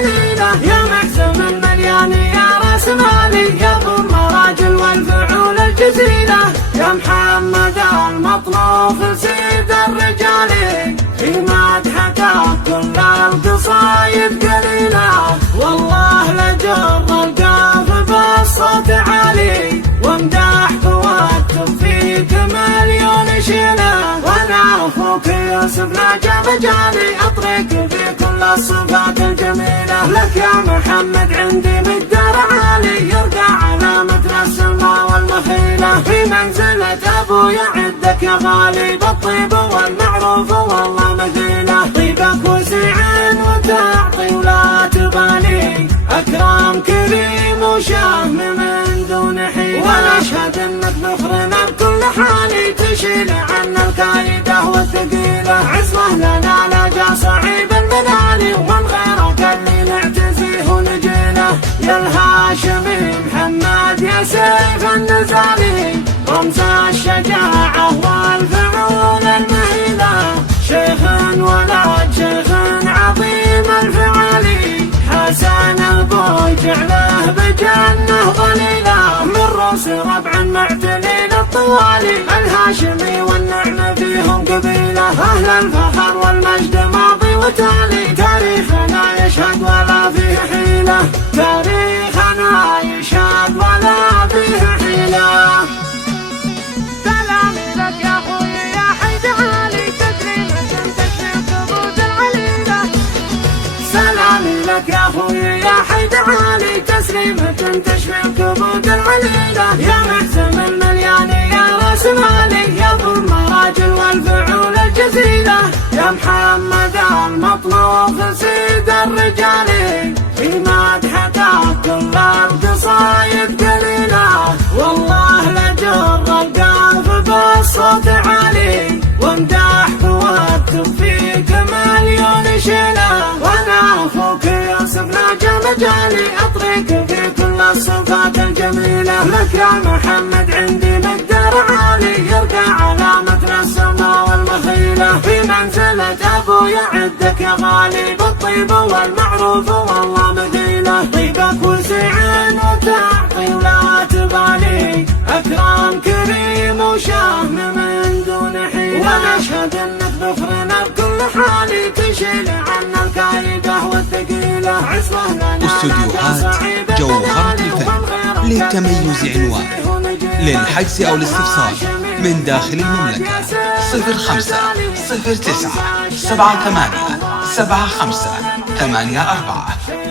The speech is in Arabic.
قليلة، يا محزم المليان يا راس مالي، يا ابو المراجل والفعول الجزيلة، يا محمد المطلوب سيد الرجال، في مدحك كل القصايد قليلة، والله لجر القاف بالصوت عالي، وامدحك واكتب فيك مليون شيلة، وانا اخوك يوسف نجا مجالي، اطريق في كل الصفات الجميلة، لك يا محمد عندي مقدار عالي، يرقى على متن السلمى والمخيلة، في منزلة ابويا عندك يا غالي، بالطيب والمعروف والله مثيلة، طيبك وسيع وتعطي ولا تبالي، اكرم كريم وشهم من دون حيلة، ونشهد انك مخرنا بكل حالي، تشيل عنا الكايدة والثقيلة، عزمه لنا لجا صعيب المنالي، ومن غيرك اللي نعتزيه ونجيله، يا الهاشمي محمد يا سيف النزالي، رمز الشجاعة والفعول المهيلة، شيخ ولد شيخ عظيم الفعالي، حسن ابوي جعله بجنة ظليلة، من رؤوس ربع معتلين الطوالي، الهاشمي والنعمة فيهم قبيلة، اهل الفخر والمجد ماضي وتالي، تاريخنا يشهد ولا فيه حيلة، تاريخنا يشهد ولا فيه حيلة. سلامي لك يا اخوي يا حيد علي، تكريمة تشفي الكبود العليلة، سلامي لك يا اخوي يا حيد علي، تسليمة تشفي الكبود العليلة، يا محزم المليان يا راس مالي، يا ابو المراجل والفعول الجزيلة، يا محمد المطلوب سيد الرجال، في مدحك كل القصايد قليلة، والله لجر القاف بالصوت عالي، وامدحك واكتب فيك مليون شيلة، وانا اخوك يوسف نجا مجالي، اطريق في كل الصفات الجميلة، لك يا محمد عندي مقدار عالي، يرقى على متن السما والمخيلة، في منزلة ابويا عندك يا غالي، بالطيب والمعروف والله مثيلة، طيبك وسيع وتعطي ولا تبالي، اكرم كريم وشهم من دون حيلة، ونشهد انك بفرنا بكل حالي، تشيل عنا الكايدة والثقيلة، عزمه لنا استوديوهات جوهرة الفن للتميز عنوان، للحجز او الاستفسار من داخل المملكة 05 09 78 75 84.